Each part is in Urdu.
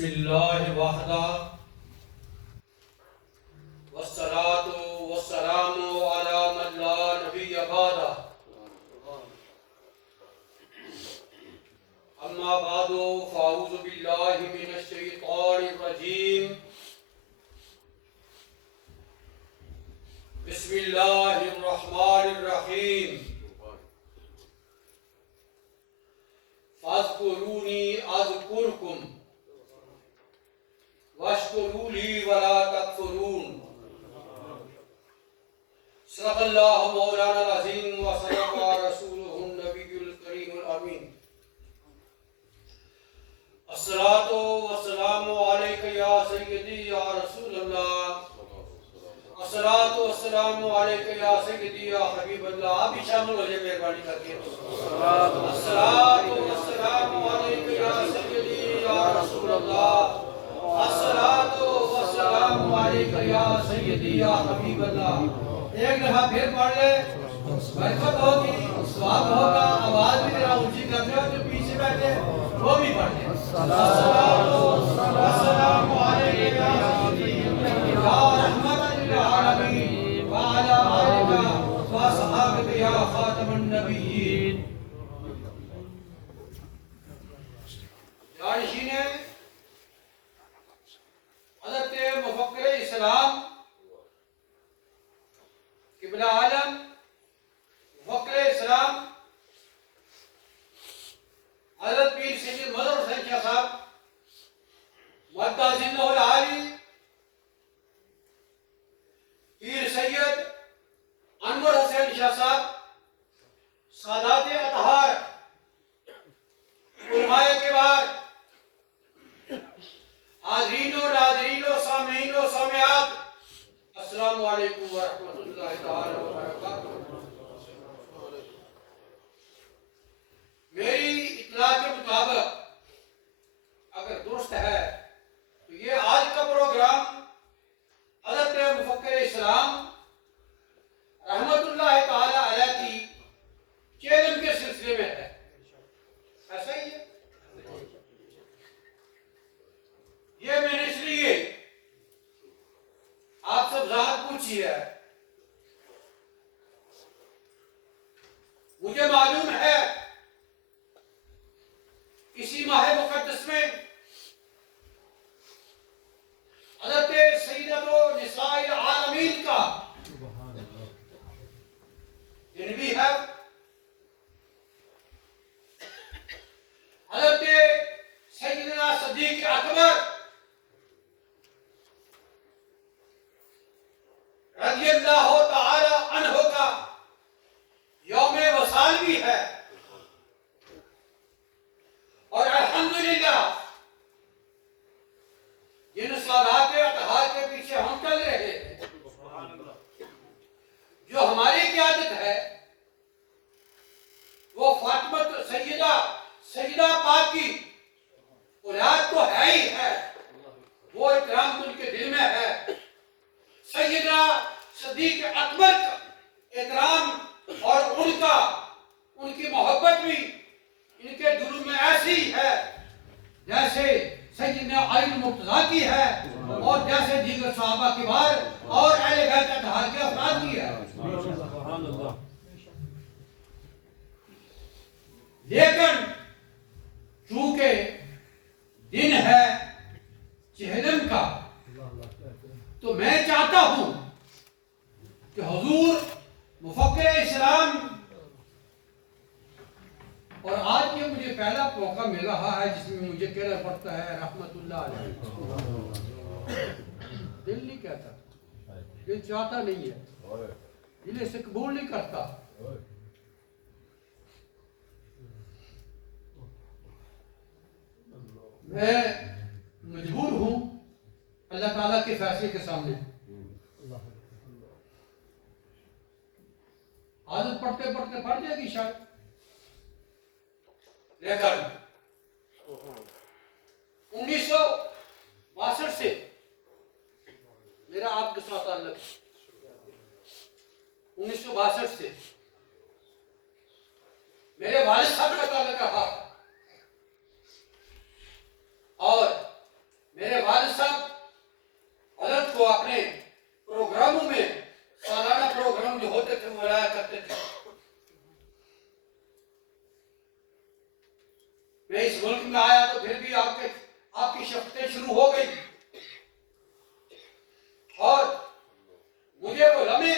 بسم اللہ وحدہ والصلاة والسلام علی من لا نبی بعدہ اما بعد فاعوذ باللہ من الشیطان الرجیم بسم اللہ الرحمن الرحیم فاذکرونی اذکرکم واشکروا لی ولا تکفرون صدق اللہ مولانا العظیم وصدق رسولہ النبی الکریم الامین الصلاۃ والسلام علیک یا سیدی یا رسول اللہ الصلاۃ والسلام علیک یا سیدی یا حبیب اللہ. آپ بھی شامل ہو جائے مہربانی کر کے. الصلاۃ والسلام علیک یا سیدی یا رسول اللہ الصلاۃ والسلام علیک یا سیدی یا حبیب اللہ. ایک دفعہ پھر پڑھ لے, برکت ہوگی, ثواب ہوگا. آواز بھی ذرا اونچی کر دو, جو پیچھے بیٹھے وہ بھی پڑھ لیں. الصلاۃ والسلام علیک یا سیدی یا رحمت للعالمین وعلی آلک واصحابک یا خاتم النبیین. جانشین حضرت مفکر اسلام قبلہ عالم مفکر اسلام حضرت پیر سید مظہر حسین شاہ صاحب مدہ ذلہ العالی, پیر سید انور حسین شاہ صاحب, سادات اطہار, علماء کبار, حاضرین و ناظرین و سامعین و سامعات, السلام علیکم ورحمۃ اللہ تعالی وبرکاتہ. میری اطلاع کے مطابق اگر درست ہے تو یہ آج کا پروگرام حضرت مفکر اسلام رحمت اللہ تعالی علیہ کی چیلنج کے سلسلے میں ہے. ایسا ہی ہے. یہ میں نے اس لیے آپ سے وضاحت پوچھی ہے, مجھے معلوم ہے اسی ماہ مقدس میں حضرت سیدۃ نساء العالمین کا دن بھی ہے. حضرت سیدنا صدیق اکبر رضی اللہ تعالی عنہ کا یوم وصال بھی ہے, اور الحمدللہ جن سادات اطہار کے پیچھے ہم چل رہے ہیں, جو ہماری قیادت ہے وہ فاطمہ سیدہ پاک کی اولاد تو ہے ہی ہے, وہ اکرام ان کے دل میں ہے. سیدنا صدیق اکبر کا اکرام اور ان کی محبت بھی ان کے دلوں میں ایسی ہے جیسے سیدنا علی مرتضیٰ کی ہے, اور جیسے دیگر صحابہ کبار اور اہل بیت اطہار کے افراد کی ہے. لیکن چونکہ دن ہے چہلم کا, تو میں چاہتا ہوں کہ حضور مفکر اسلام, اور آج یہ مجھے پہلا موقع مل رہا ہے جس میں مجھے کہنا پڑتا ہے رحمت اللہ علیہ. دل نہیں کہتا, دل چاہتا نہیں ہے, دل اسے قبول نہیں کرتا. میں مجبور ہوں اللہ تعالیٰ کے فیصلے کے سامنے. عادت پڑھتے پڑھتے پڑھ جائے گی شاید, لیکن 1962 سے میرا آپ کے ساتھ تعلق ہے. 1962 سے میرے والد صاحب کا تعلق رہا, اور جو ہوتے تھے وہ لایا کرتے تھے. میں اس ملک میں آیا تو پھر بھی آپ کی شفقتیں شروع ہو گئی. اور مجھے وہ لمحے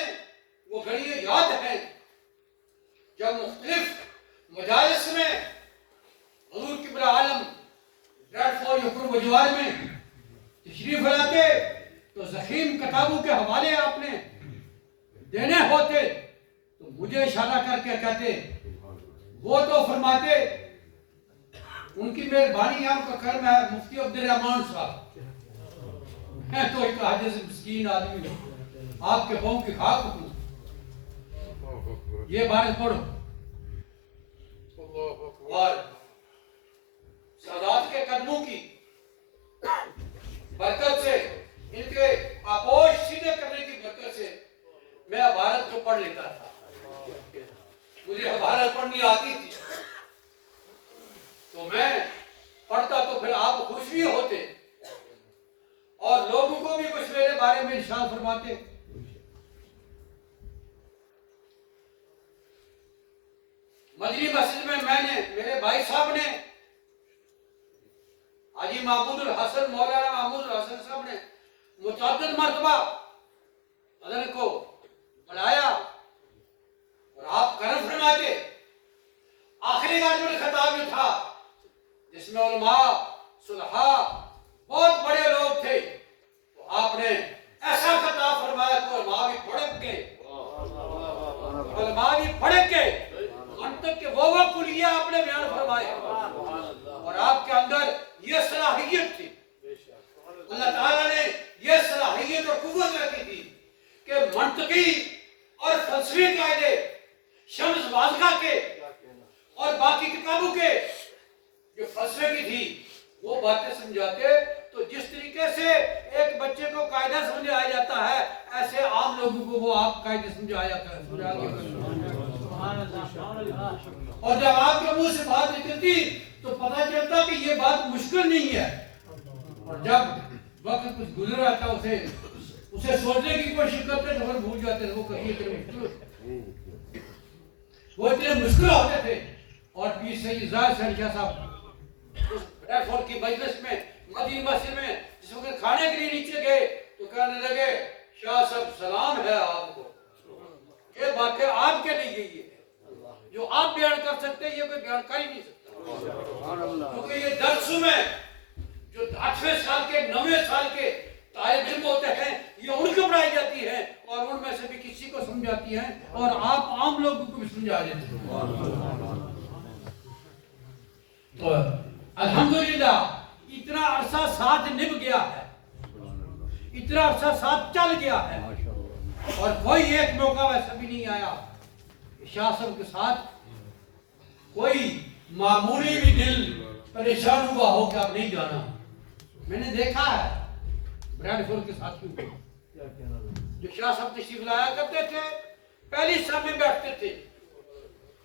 وہ گھڑیاں یاد ہیں جب مختلف مجالس میں حضور قبلہ عالم گریٹ فور یکر بجوار میں تشریف لاتے تو ضخیم کتابوں کے حوالے آپ نے دینے ہوتے تو مجھے اشارہ کر کے کہتے وہ تو فرماتے ان کی مہربانی آپ کا کرم ہے مفتی عبد الرحمان صاحب. میں تو ایک عاجز مسکین آدمی ہوں آپ کے قوم کی خاک ہوں. یہ بارے پڑھو اور سادات کے قدموں کی برکت سے ان کے آغوش سیدھے کرنے کی برکت سے میں عبارت کو پڑھ لیتا تھا. مجھے عبارت پڑھنی آتی تھی تو میں پڑھتا تو پھر آپ خوش بھی ہوتے اور لوگوں کو بھی کچھ میرے بارے میں ارشاد فرماتے. مدنی مسجد میں نے میرے بھائی صاحب نے حاجی محمود الحسن مولانا محمود الحسن صاحب نے متعدد مرتبہ حضرت کو بلایا اور آپ کرم فرماتے. آخری واجب الخطاب جو تھا جس میں علماء صلحاء بہت بڑے لوگ تھے تو آپ نے ایسا خطاب فرمایا کہ علماء بھی پھڑک گئے منطق کے وہ کلیہ آپ نے بیان فرمائے اور آپ کے اندر یہ صلاحیت تھی. اللہ تعالیٰ نے یہ صلاحیت اور قوت رکھی تھی کہ منطقی اور فلسفی قاعدے شمس واضحہ کے اور باقی کتابوں کے جو فلسفے کی تھی وہ باتیں سمجھاتے تو جس طریقے سے ایک بچے کو قاعدہ سمجھایا جاتا ہے ایسے عام لوگوں کو وہ آپ قاعدے سمجھایا کرتے. اور جب آپ کے منہ سے بات نکلتی تو پتہ چلتا کہ یہ بات مشکل نہیں ہے اور جب وقت کچھ گزر آتا اسے سوچنے کی کوشش کرتے تو بھول جاتے وہ وہ اتنے مشکل ہوتے تھے. اور پیر سید زاہد حسین شاہ صاحب اس گریٹ فور کی مجلس میں مدنی مسجد میں جس وقت کھانے کے لیے نیچے گئے تو کہنے لگے شاہ صاحب سلام ہے آپ کو. یہ باتیں آپ کے لیے یہ ہے جو آپ بیان کر سکتے ہیں یہ کوئی بیان کر ہی نہیں سکتا کیونکہ یہ درسوں میں جو 8ویں سال کے 9ویں سال کے طالب علم ہوتے ہیں یہ ان کو پڑھائی جاتی ہے اور ان میں سے بھی کسی کو سمجھاتی ہیں اور آپ عام لوگوں کو بھی سمجھا دیتے ہیں. تو الحمدللہ اتنا عرصہ ساتھ نبھ گیا ہے اتنا عرصہ ساتھ چل گیا ہے اور کوئی ایک موقع ویسا بھی نہیں آیا شاہ صاحب کے ساتھ کوئی معمولی بھی دل پریشان ہوا ہو کہ اب نہیں جانا. میں نے دیکھا ہے گریٹ فور کے ساتھیوں کو جو شاہ صاحب تشریف لایا کرتے تھے پہلی صف میں بیٹھتے تھے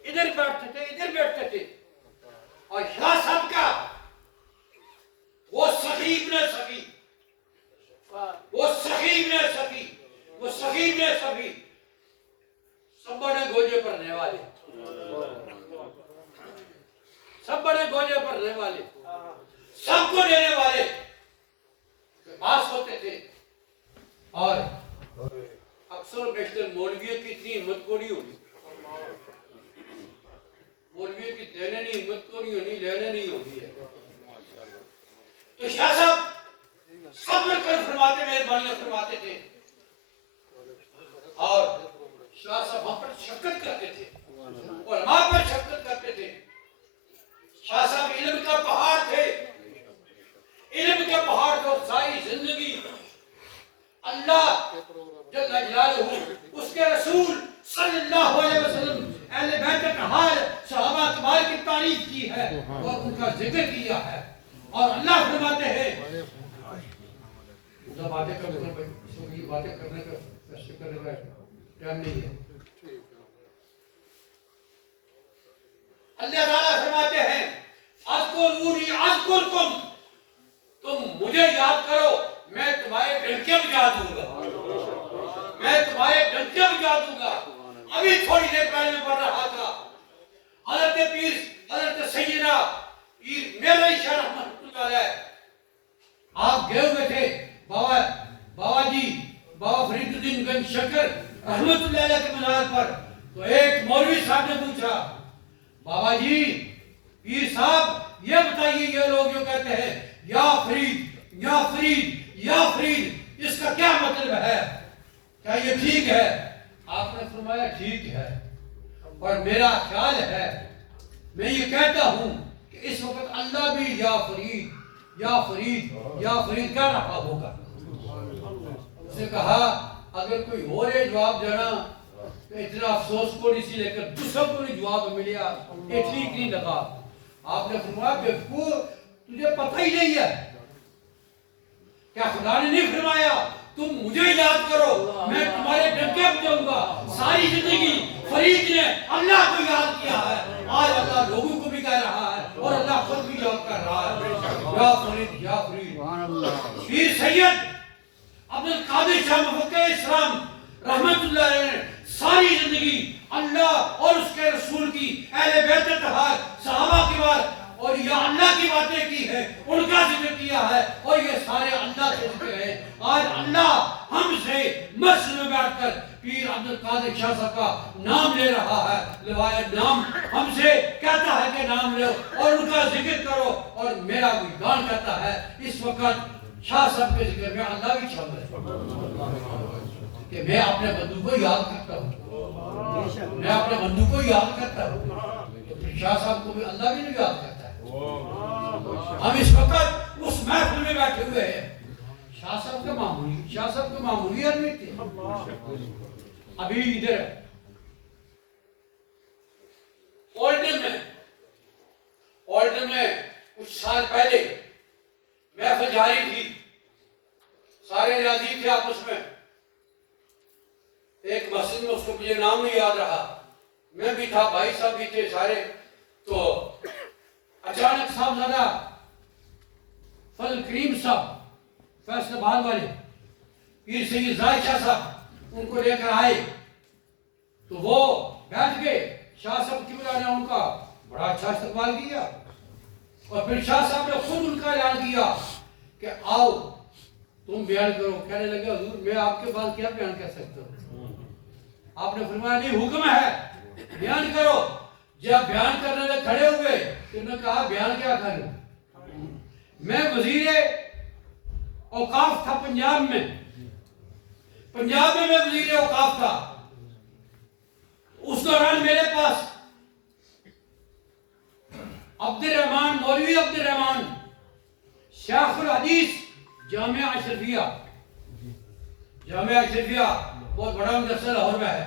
ادھر بیٹھتے تھے ادھر بیٹھتے تھے اور شاہ صاحب کا وہ سخیب نے سخی وہ سخیب نے سخی وہ سخیب نے سخی سب بڑے گوجے پر رہنے والے سب بڑے گوجے پر رہنے والے سب کو دینے والے پاس ہوتے تھے. اور اکثر و بیشتر مولویوں کی اتنی ہمت کوڑی ہوگی مولویوں کی دینے نہیں ہمت کوڑی ہونی لینے نہیں ہوگی ہے. تو شاہ صاحب صبر کر فرماتے مہربانیاں فرماتے تھے اور شاہ صاحب ہم پر شفقت کرتے تھے علماء پر شفقت کرتے تھے. شاہ صاحب علم کا پہاڑ تھے علم کے پہاڑ کو ساری زندگی اللہ جل جلالہ اس کے رسول صلی اللہ علیہ وسلم اہل بیت اطہار صحابہ کبار کی تعریف کی ہے اور ان کا ذکر کیا ہے. اور اللہ فرماتے ہیں باتیں کرنے کا ٹائم نہیں ہے. اللہ تعالیٰ فرماتے ہیں اذکرونی اذکرکم تم مجھے یاد کرو میں تمہارے ڈنکے بجا دوں گا میں تمہارے ڈنکے بجا دوں گا. اللہ کی بنیاد پر. تو ایک مولوی صاحب نے پوچھا بابا جی پیر صاحب یہ بتائیے یہ لوگ جو کہتے ہیں یا فرید یا فرید یا فرید اس کا کیا مطلب ہے, کیا یہ ٹھیک ہے؟ آپ نے فرمایا ٹھیک ہے, اور میرا خیال ہے میں یہ کہتا ہوں کہ اس وقت اللہ بھی یا فرید یا فرید یا فرید کہہ رہا ہوگا. اس نے کہا اگر کوئی اور جواب دینا تو اتنا افسوس کو نہیں سی, لیکن دوسرا کو نہیں جواب ملیا یہ ٹھیک نہیں لگا. آپ نے فرمایا بیوقوف تجھے پتہ ہی نہیں ہے کیا خدا نے نہیں فرمایا تم مجھے یاد کرو میں تمہارے ڈنکے بجاؤں گا. ساری زندگی فرید نے اللہ کو یاد کیا ہے, آج اللہ لوگوں کو بھی کہہ رہا ہے اور اللہ خود بھی یاد کر رہا ہے یا فرید یا فرید. پیر سید عبد القادر شاہ مفکر اسلام رحمت اللہ علیہ نے ساری زندگی اللہ اور اس کے رسول کی اہل بیت اتحاد صحابہ کی بات اور یا اللہ کی باتیں کی ہے, ان کا ذکر کیا ہے, اور یہ سارے اللہ کے ذکر ہے. آج اللہ ہم سے مسجد میں بیٹھ کر پیر عبد القادر شاہ صاحب کا نام لے رہا ہے, روایت نام ہم سے کہتا ہے کہ نام لو اور ان کا ذکر کرو, اور میرا وجدان کہتا ہے اس وقت شاہ صاحب کے ذکر میں اللہ بھی شامل ہے کہ میں اپنے بندو کو یاد کرتا ہوں, میں اپنے بندو کو یاد کرتا ہوں, شاہ صاحب کو بھی اللہ بھی نہیں یاد کرتا ہے. ہم اس وقت اس محفل میں بیٹھے ہوئے ہیں, شاہ صاحب کے معمولی آدمی تھے. ابھی ادھر اولڈن میں کچھ سال پہلے محفل جاری تھی, سارے ناظرین تھے آپس میں. ایک مسجد میں اس کو مجھے نام نہیں یاد رہا, میں بھی تھا, بھائی صاحب بھی تھے سارے. تو اچانک صاحبزادہ فضل کریم صاحب فیصل آباد والے پیر سید زاہد شاہ صاحب ان کو لے کر آئے, تو وہ بیٹھ گئے. شاہ صاحب کی بلا نے ان کا بڑا اچھا استقبال کیا, اور پھر شاہ صاحب نے خود ان کا اعلان کیا کہ آؤ تم بیان کرو. کہنے لگے حضور میں آپ کے بعد کیا بیان کر سکتا ہوں؟ آپ نے فرمایا نہیں حکم ہے بیان کرو. جب بیان کرنے لے کھڑے ہوئے تو انہوں نے کہا بیان کیا کروں؟ میں وزیر اوقاف تھا پنجاب میں میں وزیر اوقاف تھا. اس دوران میرے پاس عبد الرحمان مولوی عبد الرحمان شیخ الحدیث جامعہ اشرفیہ بہت بڑا مدرسہ لاہور میں ہے,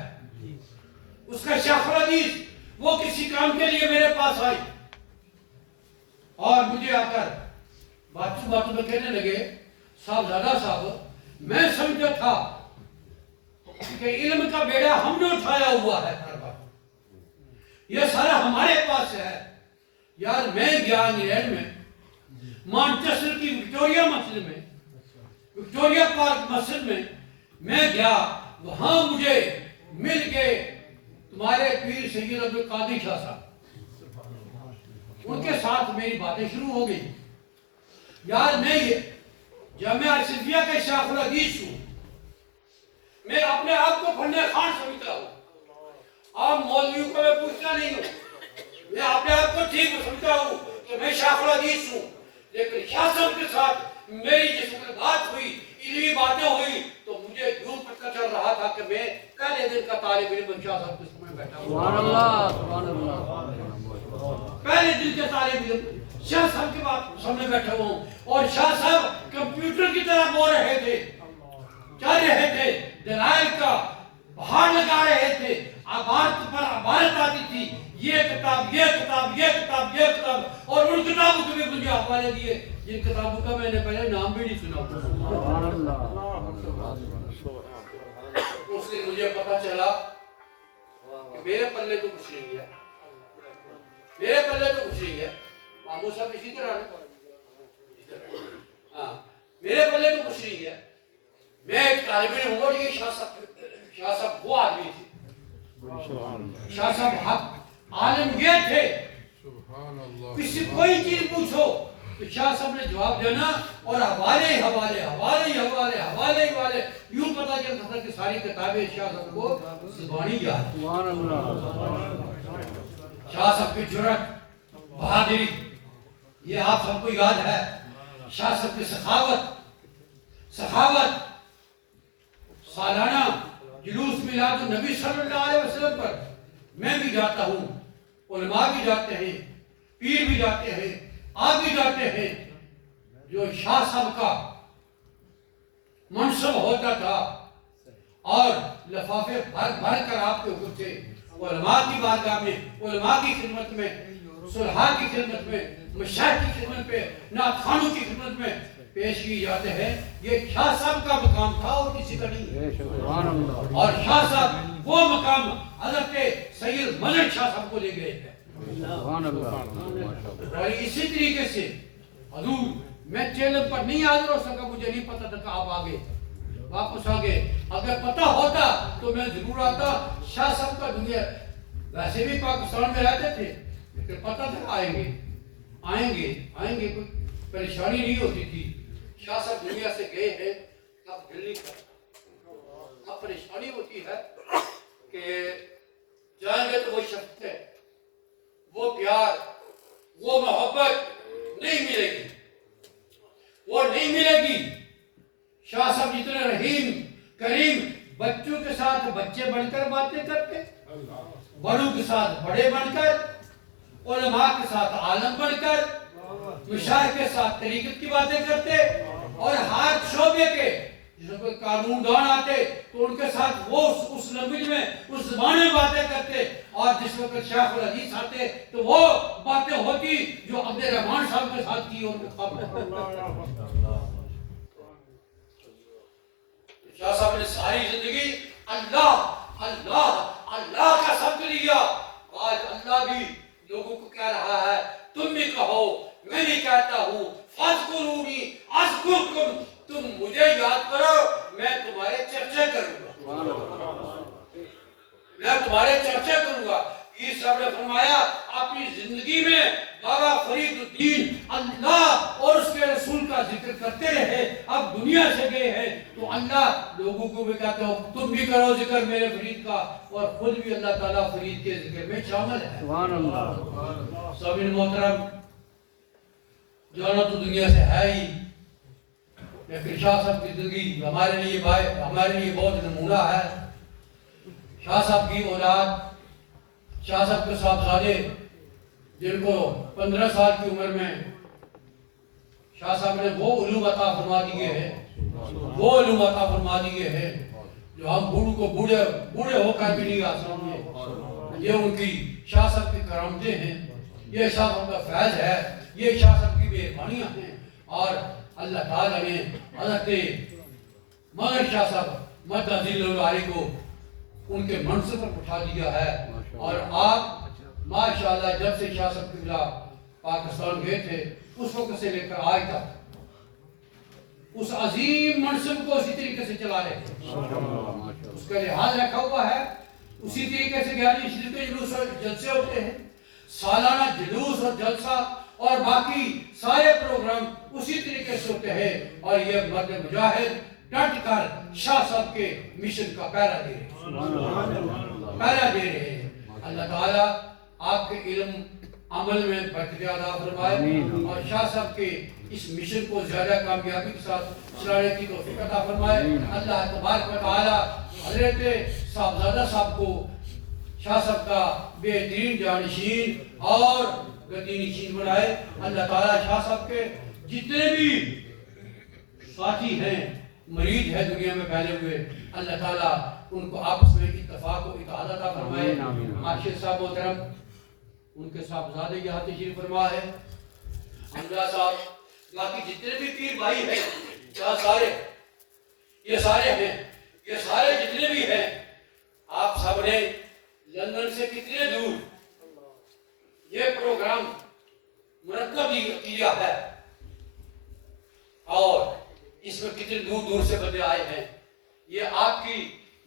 اس کا شیخ الحدیث وہ کسی کام کے لیے میرے پاس آئی اور مجھے آ کر باتوں میں کہنے لگے صاحبزادہ صاحب میں سمجھا تھا کہ علم کا بیڑا ہم نے اٹھایا ہوا ہے, یہ سارا ہمارے پاس ہے. یار میں گیا انگلینڈ میں مانچسٹر کی وکٹوریا مسجد میں, وکٹوریا پارک مسجد میں گیا, وہاں مجھے مل کے تمہارے پیر سید عبد القادر شاہ صاحب, ان کے ساتھ میری باتیں شروع ہو گئی. یار میں یہ جامعہ اشرفیہ کے شیخ الحدیث ہوں, میں اپنے آپ کو فن خان سمجھتا ہوں, آپ مولویوں کو میں پوچھتا نہیں ہوں, میں اپنے آپ کو ٹھیک سمجھتا ہوں کہ میں شیخ الحدیث ہوں. لیکن شاہ صاحب کے ساتھ میری جس وقت بات ہوئی, علمی باتیں ہوئی, تو مجھے یوں پتہ چل رہا تھا کہ میں پہلے دن کا طالب علم شاہ صاحب کے سامنے بیٹھا ہوں. سبحان اللہ, پہلے دن کے طالب علم شاہ صاحب کے سامنے بیٹھا ہوں, اور شاہ صاحب کمپیوٹر کی طرح بول رہے تھے, چل رہے تھے, دلائل کا بہار لگا رہے تھے, عبارت پر عبارت آتی تھی, یہ کتاب یہ کتاب یہ کتاب یہ کتاب, اور ان کتابوں کو بھی مجھے حوالے دیے جن کتابوں کا میں نے پہلے نام بھی نہیں سنا. سبحان اللہ. اس نے مجھے پتا چلا کہ میرے پلے تو کچھ نہیں ہے, میرے پلے تو کچھ نہیں ہے. ماموں صاحب اسی طرح ہاں, میرے پلے تو کچھ نہیں ہے. میں ایک طالب علم ہوں, اور یہ شاہ صاحب وہ آدمی تھے. شاہ صاحب حق عالم یہ تھے, کسی کوئی چیز پوچھو تو شاہ صاحب نے جواب دینا, اور حوالے یوں پتہ چلتا تھا کہ ساری کتابیں شاہ صاحب کو زبانی یاد ہیں۔ شاہ صاحب کی جرأت، بہادری، یہ آپ سب کو یاد ہے۔ شاہ صاحب کی سخاوت، سالانہ جلوس میلاد النبی صلی اللہ علیہ وسلم پر میں بھی جاتا ہوں، علماء بھی جاتے ہیں، پیر بھی جاتے ہیں، آپ بھی جاتے ہیں۔ جو شاہ صاحب کا منصب ہوتا تھا اور لفافے بھر بھر کر آپ کے اوپر سے علماء کی بارگاہ میں، علماء کی خدمت میں، صلحاء کی خدمت میں، مشائخ کی خدمت میں، نعت خوانوں کی خدمت میں پیش کی جاتے ہیں، یہ شاہ صاحب کا مقام تھا اور کسی کا نہیں۔ اور شاہ صاحب وہ مقام حضرت سید مدن شاہ صاحب کو لے گئے ہیں۔ اور اسی طریقے سے حضور میں چیلنج پر نہیں حاضر ہو سکا، مجھے نہیں پتا تھا کہ آپ آگے واپس آگے، اگر پتا ہوتا تو میں ضرور آتا۔ شاہ صاحب کا دنیا ویسے بھی پاکستان میں رہتے تھے، لیکن پتا تھا آئیں گے، کوئی پریشانی نہیں ہوتی تھی۔ شاہ صاحب دنیا سے گئے ہیں، اب دل نہیں کرتا، اب پریشانی ہوتی ہے کہ جائیں گے تو وہ شفقت ہے، وہ پیار، وہ محبت نہیں ملے گی، وہ نہیں ملے گی۔ شاہ صاحب جتنے رحیم کریم، بچوں کے ساتھ بچے بن کر باتیں کرتے، بڑوں کے ساتھ بڑے بن کر، علماء کے ساتھ عالم بن کر، مشائخ کے ساتھ طریقت کی باتیں کرتے، اور ہر شعبے کے جس میں قانون دان آتے تو ان کے ساتھ وہ اس لینگویج میں، اس زبان میں باتیں کرتے، اور جس وقت شیخ الحدیث آتے تو وہ باتیں ہوتی جو عبد الرحمان صاحب کے ساتھ کی، ان کے خواب۔ شاہ صاحب نے ساری زندگی اللہ کا سبق لیا۔ آج اللہ بھی لوگوں کو کہہ رہا ہے، تم بھی کہو، میں بھی کہتا ہوں، فاذکرونی اذکرکم، تم مجھے یاد کرو، میں تمہارے چرچے کروں گا۔ یہ سب نے فرمایا اپنی زندگی میں بابا فرید الدین اللہ اور اس کے رسول کا ذکر کرتے رہے۔ اب دنیا سے گئے ہیں تو اللہ لوگوں کو بھی کہتے ہو تم بھی کرو ذکر میرے فرید کا، اور خود بھی اللہ تعالیٰ فرید کے ذکر میں شامل ہے۔ سبحان اللہ۔ سامعین محترم، جانا تو دنیا سے ہے ہی، لیکن شاہ صاحب کی زندگی ہمارے لیے بہت نمونہ ہے۔ شاہ صاحب کی اولاد، شاہ صاحب کے صاحبزادے جن کو 15 سال کی عمر میں شاہ صاحب نے وہ علوم عطا فرما دیے ہیں جو ہم بوڑھوں کو بوڑھے ہو کر بھی نہیں آ سکتے۔ یہ ان کی شاہ صاحب کی کرامتیں ہیں، یہ شاہ صاحب کا فیض ہے، یہ شاہ صاحب کی مہربانیاں ہیں، اور اللہ تعالیٰ نے حضرت مدن شاہ صاحب مدد ذل علیہ کو ان کے منصب پر اٹھا دیا ہے۔ اور آپ ماشاءاللہ جب سے شاہ صاحب قبلہ پاکستان گئے تھے اس وقت سے لے کر آج تک اس عظیم منصب کو اسی طریقے سے چلا رہے ہیں، اس کا لحاظ رکھا ہوا ہے۔ اسی طریقے سے 11ویں شریف کے جلوس اور جلسے ہوتے ہیں، سالانہ جلوس اور جلسہ اور باقی سارے پروگرام اسی طریقے سے ہوتے ہیں، اور یہ مرد مجاہد ڈٹ کر شاہ صاحب کے مشن کا پہرا دے رہے ہیں۔ اللہ تعالیٰ آپ کے علم عمل میں برکت عطا فرمائے، اور شاہ صاحب کے اس مشن کو زیادہ کامیابی کے ساتھ چلانے کی توفیق عطا فرمائے۔ اللہ تبارک و تعالیٰ حضرت صاحبزادہ صاحب کو شاہ صاحب کا بہترین جانشین اور گدی نشین بنائے۔ اللہ تعالیٰ شاہ صاحب کے جتنے بھی ساتھی ہیں، مرید ہے دنیا میں پھیلے ہوئے، اللہ تعالیٰ ان کو آپس میں اتفاق و اتحاد عطا فرمائے۔ عاشق صاحب محترم، ان کے صاحبزادے یہاں تشریف فرما ہے، حمزہ صاحب، باقی جتنے بھی پیر بھائی ہیں یہ سارے جتنے بھی ہیں، آپ سب نے لندن سے کتنے دور یہ پروگرام مرتب کیا ہے، اور اس میں کتنے دور دور سے بندے آئے ہیں۔ یہ آپ کی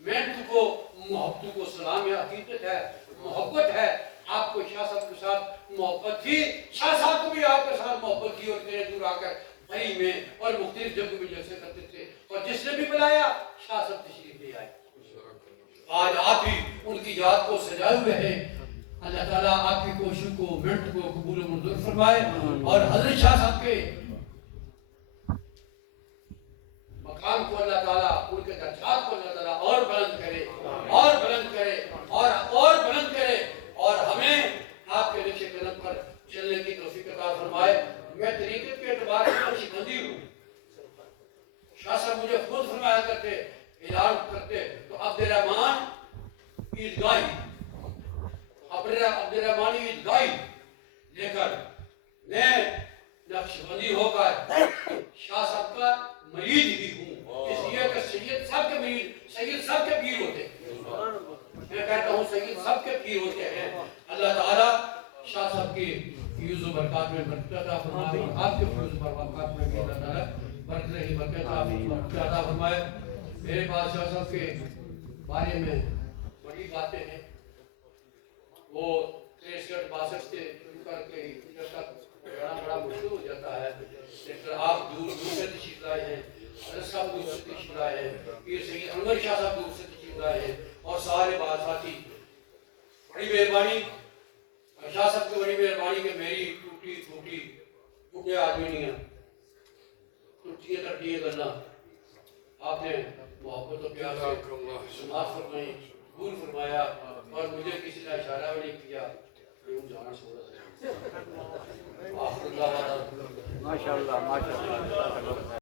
محنت کو، محبتوں کو سلام ہے، حقیقت ہے، محبت ہے۔ آپ کو شاہ صاحب کے ساتھ محبت تھی، شاہ صاحب کو بھی آپ کے ساتھ محبت تھی، اور اتنے دور آ کر بھائی میں اور مختلف جگہوں میں جلسے کرتے تھے، اور اور جس نے بھی بلایا شاہ صاحب تشریف لے آئے. آج آپ ہی ان کی یاد کو سجائے ہوئے ہیں. اللہ تعالیٰ آپ کی کوشش کو محنت کو قبول و منظور فرمائے اور حضرت شاہ صاحب کے مقام کو اللہ تعالیٰ ان کے درجات کو اللہ تعالیٰ اور بلند کرے اور بلند کرے اور بلند کرے اور ہمیں آپ کے نقش قدم پر چلنے کی توفیق عطا فرمائے. میں طریقت کے اعتبار سے نقش بندی ہوں. شاہ صاحب مجھے خود فرمایا کرتے اعلان کرتے تو عبدالرحمان عیدگاہی عبدالرحمانی عیدگاہی لے کر میں نقش بندی ہو کر شاہ صاحب کا مرید بھی ہوں. اس لیے کہ سید سب کے مرید سید سب کے پیر ہوتے ہیں. میں کہتا ہوں سید سب کے پیر ہوتے ہیں. اللہ تعالیٰ شاہ صاحب کی فیوز و برکات میں برکت عطا فرمائے اور آپ کے فیوز و برکات میں بھی اللہ تعالیٰ برکت عطا فرمائے. میرے پاس شاہ صاحب کے بارے میں بڑی باتیں ہیں. وہ 63-62 سے شروع کر کے ادھر تک بڑا مشکل ہو جاتا ہے. لیکن آپ دور سے تشریف لائے ہیں. حضرت صاحب دور سے تشریف لائے ہیں. پیر سید انور شاہ صاحب دور سے تشریف لائے ہیں اور سارے بات ساتھی. بڑی مہربانی شاہ صاحب کی بڑی مہربانی کہ میری ٹوٹی پھوٹی بوڑھے آدمی نہیں ہیں ٹوٹی تٹی کرنا آپ نے محبت و پیار سے سماعت فرمائی قبول فرمایا اور مجھے کسی نے اشارہ بھی نہیں کیا. جانا چھوڑا. ماشاء اللہ.